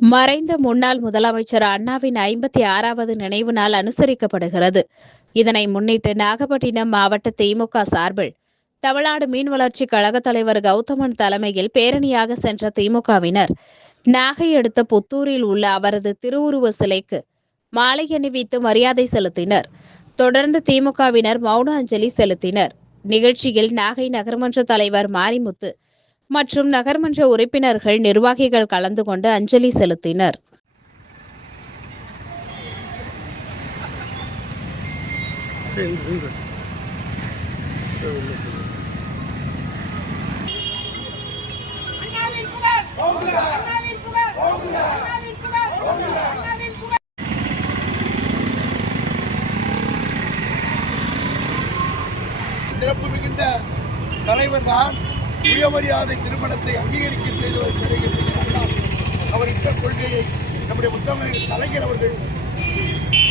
மறைந்த முன்னாள் முதலமைச்சர் அண்ணாவின் ஐம்பத்தி ஆறாவது நினைவு நாள் அனுசரிக்கப்படுகிறது. இதனை முன்னிட்டு நாகப்பட்டினம் மாவட்ட திமுக சார்பில் தமிழ்நாடு மீன் வளர்ச்சி கழக தலைவர் கௌதமன் தலைமையில் பேரணியாக சென்ற திமுகவினர் நாகை அடுத்த புத்தூரில் உள்ள அவரது திருவுருவ சிலைக்கு மாலை அணிவித்து மரியாதை செலுத்தினர். தொடர்ந்து திமுகவினர் மௌன அஞ்சலி செலுத்தினர். நிகழ்ச்சியில் நாகை நகர்மன்ற தலைவர் மாரிமுத்து மற்றும் நகர்மன்ற உறுப்பினர்கள் நிர்வாகிகள் கலந்து கொண்டு அஞ்சலி செலுத்தினர். சிறப்பு மிகுந்த தலைவர் தான் சுயமரியாதை திருமணத்தை அங்கீகரிக்க செய்தவர் அவர் இந்த கொள்கையை நம்முடைய முத்தமிழ் கலைஞர் அவர்கள்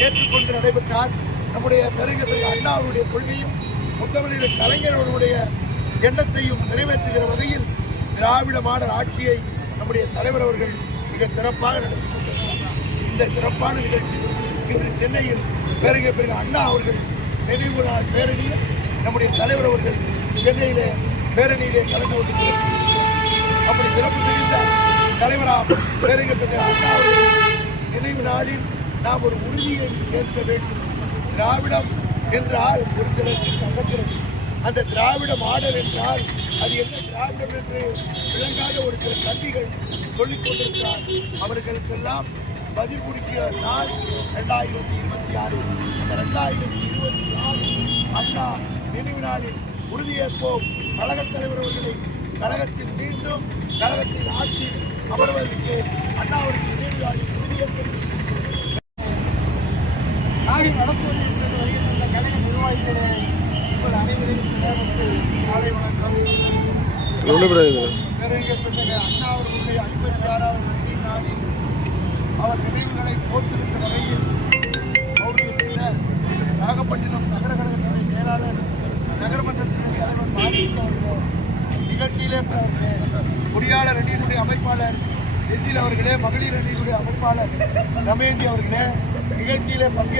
ஏற்றுக்கொண்டு நடைபெற்றார். நம்முடைய பெருங்கத்தில் அண்ணாவுடைய கொள்கையும் முத்தமிழில் கலைஞர் அவர்களுடைய எண்ணத்தையும் நிறைவேற்றுகிற வகையில் திராவிட மாடல் ஆட்சியை நம்முடைய தலைவர் அவர்கள் மிக சிறப்பாக நடத்தி கொண்டிருக்கிறார். இந்த சிறப்பான நிகழ்ச்சி இன்று சென்னையில் பெருக பெருக அண்ணா அவர்கள் நினைவு நாள் பேரணியில் நம்முடைய தலைவர் அவர்கள் சென்னையிலே பேரணியிலே கலந்து கொண்டிருக்கிறார் அப்படி சிறப்பு தெரிந்த தலைவராக பெருக அண்ணா நினைவு நாளில் நாம் ஒரு உறுதியை ஏற்க வேண்டும். திராவிடம் என்றால் ஒரு சிலருக்கு கசக்கிறது அந்த திராவிட மாடல் என்றால் அது என்ன திராவிடம் என்று விளங்காத ஒரு சில கல்விகள் சொல்லிக் கொண்டிருக்கிறார். அவர்களுக்கெல்லாம் பதில் கொடுக்கிற நாள் ரெண்டாயிரத்தி இருபத்தி ஆறு. அந்த ரெண்டாயிரத்தி இருபத்தி ஆறு அண்ணா நினைவு நாளில் உறுதியேற்போம். கழகத் தலைவர் அவர்களை கழகத்தில் மீண்டும் கழகத்தில் ஆட்சி அமர்வதற்கு அண்ணா அவர்கள் நினைவு நாளில் உறுதியேற்போம் நாளில் நடந்து கொண்டிருக்கிறது வருகின்ற கழக நிர்வாகிகளே உங்கள் அனைவரையும் காலை வணக்கம். பேரறிஞர் அண்ணா அவர்களுடைய ஐம்பத்தி ஆறாவது நினைவு நாளில் அவர் நினைவுகளை போத்திருக்கிற வகையில் நிகழ்ச்சியிலே பொறியாளர் அணியினுடைய அமைப்பாளர் செந்தில் அவர்களே மகளிர் அணியினுடைய அமைப்பாளர் ரமேந்தி அவர்களே நிகழ்ச்சியிலே பங்கேற்று